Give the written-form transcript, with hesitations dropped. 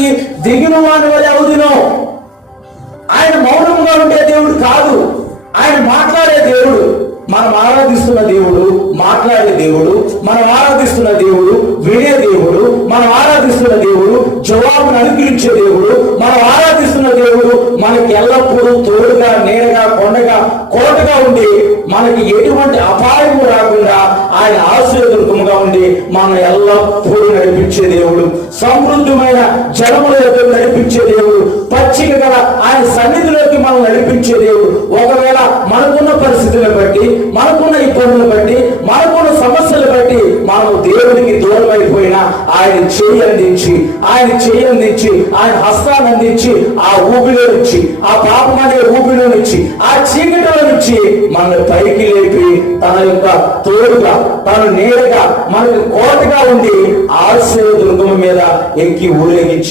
దిగడానికి దిగిన వాని వల్ల అవుదును. ఆయన మౌనంగా ఉండే దేవుడు కాదు, ఆయన మాట్లాడే దేవుడు. మనం ఆరాధిస్తున్న దేవుడు మాట్లాడే దేవుడు, మనం ఆరాధిస్తున్న దేవుడు వినే దేవుడు, మనం ఆరాధిస్తున్న దేవుడు జవాబును అనుగ్రహించే దేవుడు, మనం ఆరాధిస్తున్న దేవుడు మనకి ఎల్లప్పుడూ తోడుగా నీడగా కొండగా కోటగా ఉండి మనకి ఎటువంటి అపాయము రాకుండా ఆయన ఆశీర్వదముగా ఉండి మనం ఎల్లప్పుడూ నడిపించే దేవుడు, సమృద్ధమైన జలముల యొక్క నడిపించే దేవుడు, పచ్చిక గల ఆయన సన్నిధిలోకి మనం నడిపించే దేవుడు. ఒకవేళ మనకున్న పరిస్థితులను బట్టి, మనకున్న ఇబ్బందులు బట్టి, మనకున్న సమస్యలు బట్టి మనం దేవుడికి దూరం అయిపోయినా ఆయన చేయి అందించి ఆయన హస్తాన్ని అందించి ఆ ఊపిలో నుంచి, ఆ పాపం అనే ఊపిలో నుంచి, ఆ చీకటిలో నుంచి మనల్ని పైకి లేపి తన యొక్క తోడుగా, తన నీడగా, మనకు కోటగా ఉండి ఆశీర్వాద దుర్గం మీద ఎక్కి ఊరేగించి